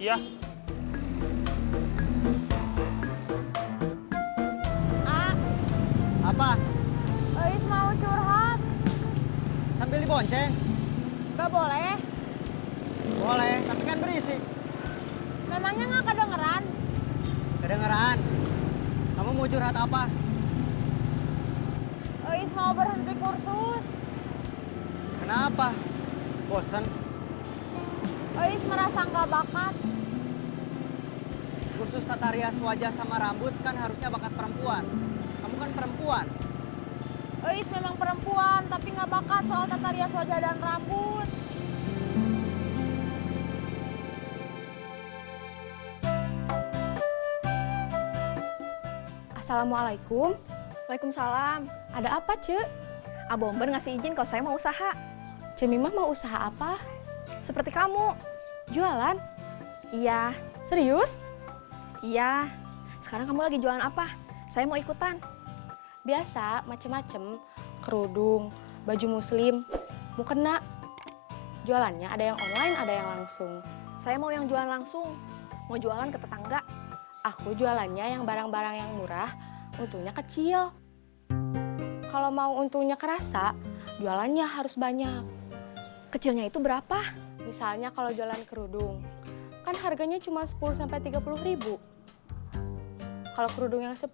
Iya. Ah, Apa? Eis mau curhat. Sambil dibonceng? Gak boleh. Boleh, tapi kan berisik. Memangnya nggak kedengeran? Kedengeran. Kamu mau curhat apa? Eis mau berhenti kursus. Kenapa? Bosen? Eis merasa nggak bakat. Kursus tata rias wajah sama rambut kan harusnya bakat perempuan. Kamu kan perempuan. Eis memang perempuan, tapi nggak bakat soal tata rias wajah dan rambut. Assalamualaikum. Waalaikumsalam. Ada apa, Cek? Abomber ngasih izin kalau saya mau usaha. Cemimah mau usaha apa? Seperti kamu. Jualan? Iya. Serius? Iya. Sekarang kamu lagi jualan apa? Saya mau ikutan. Biasa, macem-macem. Kerudung, baju muslim, mukena. Jualannya ada yang online, ada yang langsung. Saya mau yang jualan langsung. Mau jualan ke tetangga. Aku jualannya yang barang-barang yang murah, untungnya kecil. Kalau mau untungnya kerasa, jualannya harus banyak. Kecilnya itu berapa? Misalnya kalau jualan kerudung, kan harganya cuma 10-30 ribu. Kalau kerudung yang 10,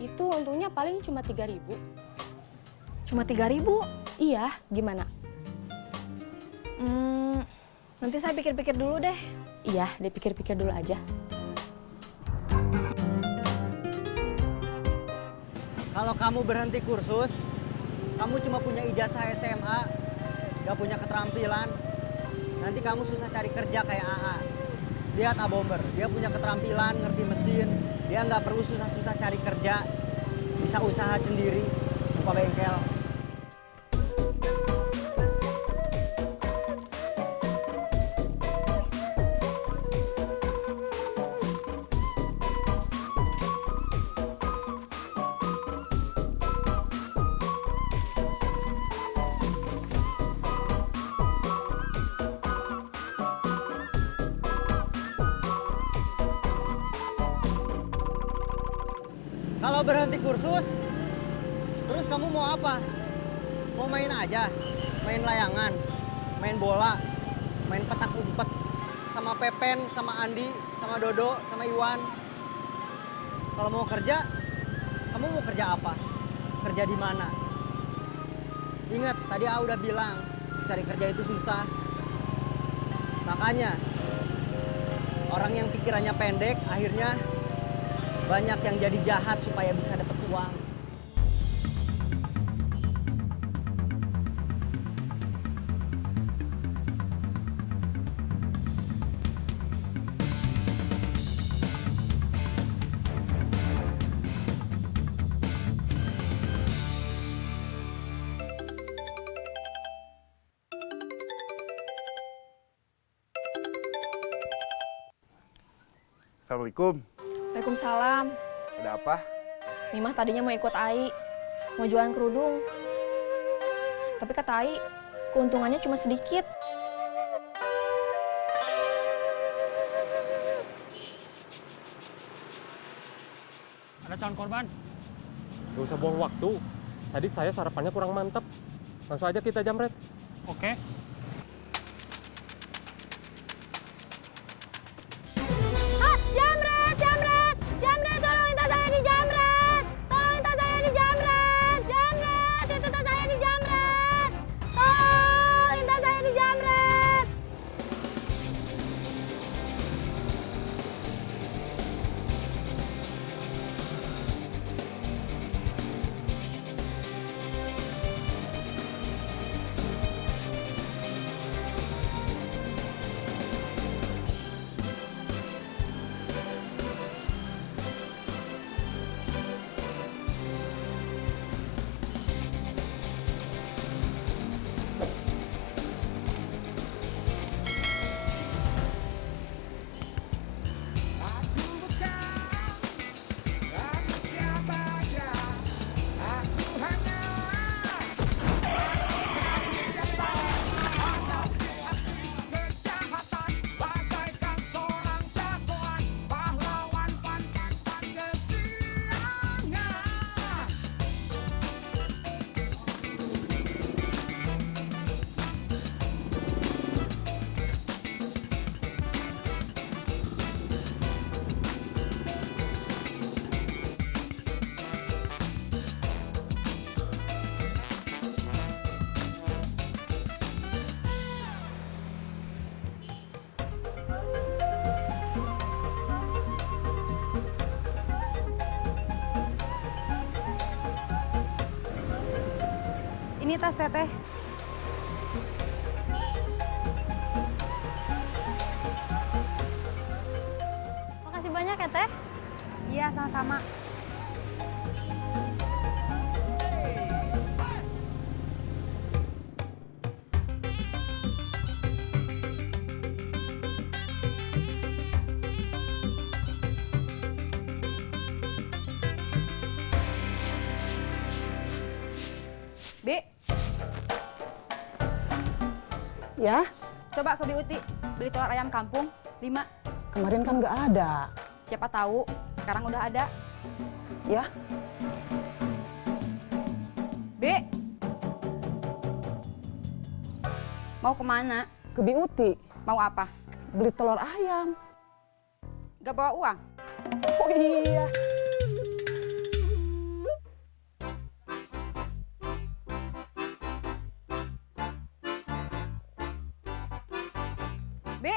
itu untungnya paling cuma 3 ribu. Cuma 3 ribu? Iya, gimana? Nanti saya pikir-pikir dulu deh. Iya, dipikir-pikir dulu aja. Kalau kamu berhenti kursus, kamu cuma punya ijazah SMA, gak punya keterampilan, nanti kamu susah cari kerja kayak AA. Lihat Abomber, dia punya keterampilan, ngerti mesin, dia nggak perlu susah-susah cari kerja, bisa usaha sendiri, buka bengkel. Kalau berhenti kursus, terus kamu mau apa? Mau main aja? Main layangan? Main bola? Main petak umpet? Sama Pepen, sama Andi, sama Dodo, sama Iwan? Kalau mau kerja, kamu mau kerja apa? Kerja di mana? Ingat, tadi A udah bilang, cari kerja itu susah. Makanya, orang yang pikirannya pendek, akhirnya banyak yang jadi jahat supaya bisa dapat uang. Assalamualaikum. Waalaikumsalam. Ada apa? Mimah tadinya mau ikut Ai, mau jualan kerudung. Tapi kata Ai, keuntungannya cuma sedikit. Ada calon korban. Gak usah buang waktu. Tadi saya sarapannya kurang mantep. Langsung aja kita jamret. Oke. Ah, jamret, jamret, jamret, tolongin tas saya di jamret, tolongin tas saya di jamret, jamret, itu tas saya di jamret, tolongin tas saya di jamret. Ini tas Teteh. Makasih banyak ya, Teh. Iya, sama-sama. Bi, Ya, coba ke Biuti beli telur ayam kampung 5. kemarin kan nggak ada. Siapa tahu sekarang udah ada. Ya, Bi, mau kemana? ke Biuti, Mau apa? beli telur ayam. Gak bawa uang? Oh iya, Bi,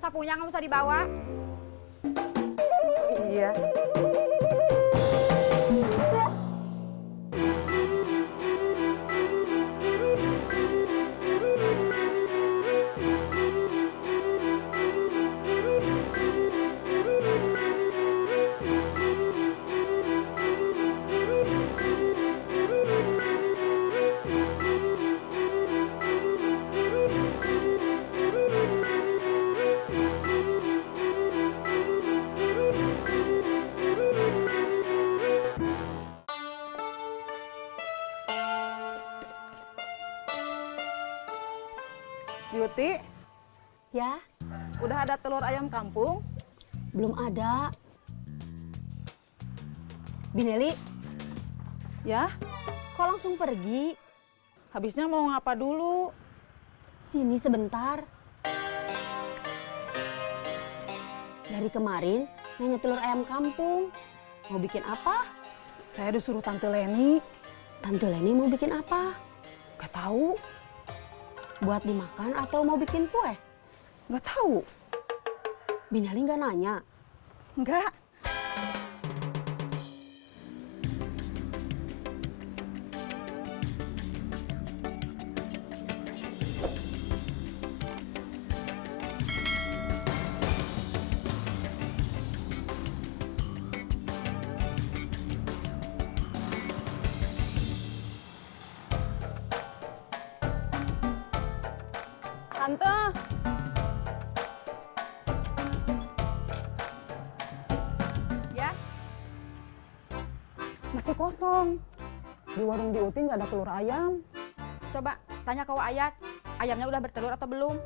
sapunya nggak usah dibawa. iya. Biuti, Ya, udah ada telur ayam kampung? belum ada. Bineli, Ya, kok langsung pergi? habisnya mau ngapa dulu? Sini sebentar. Dari kemarin nanya telur ayam kampung. Mau bikin apa? Saya disuruh Tante Leni. Tante Leni mau bikin apa? Gak tahu, Buat dimakan atau mau bikin kue? gak tahu. Bineli nggak nanya. Enggak. Tante, Ya, masih kosong. Di warung Biuti nggak ada telur ayam. coba tanya ke Wak Ayat. Ayamnya udah bertelur atau belum?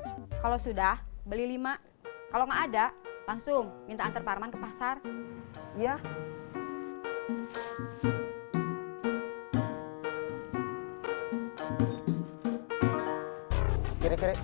Kalau sudah, beli 5. Kalau nggak ada, langsung minta antar Parman ke pasar. Ya, Kiri-kiri.